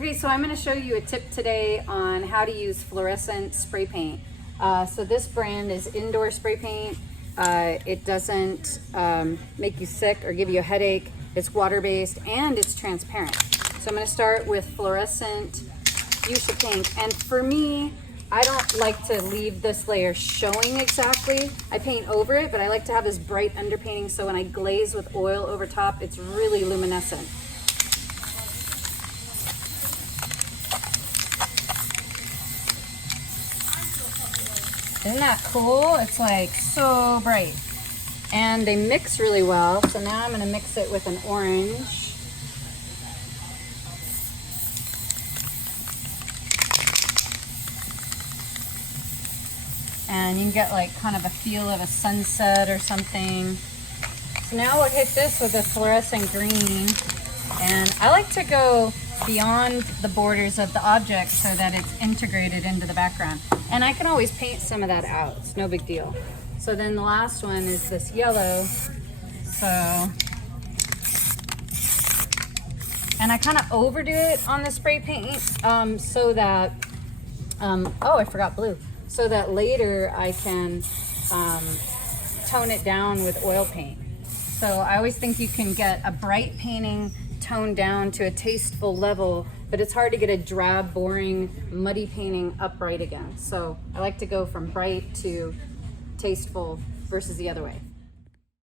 Okay, so I'm going to show you a tip today on how to use fluorescent spray paint. So this brand is indoor spray paint. It doesn't make you sick or give you a headache. It's water-based and it's transparent. So I'm going to start with fluorescent fuchsia pink. And for me, I don't like to leave this layer showing exactly. I paint over it, but I like to have this bright underpainting so when I glaze with oil over top, it's really luminescent. Isn't that cool? It's like so bright. And they mix really well. So now I'm gonna mix it with an orange. And you can get like kind of a feel of a sunset or something. So now we'll hit this with a fluorescent green. And I like to go beyond the borders of the object so that it's integrated into the background. And I can always paint some of that out, it's no big deal. So then the last one is this yellow. And I kind of overdo it on the spray paint so that, oh, I forgot blue. So that later I can tone it down with oil paint. So I always think you can get a bright painting toned down to a tasteful level, but it's hard to get a drab, boring, muddy painting upright again. So I like to go from bright to tasteful versus the other way.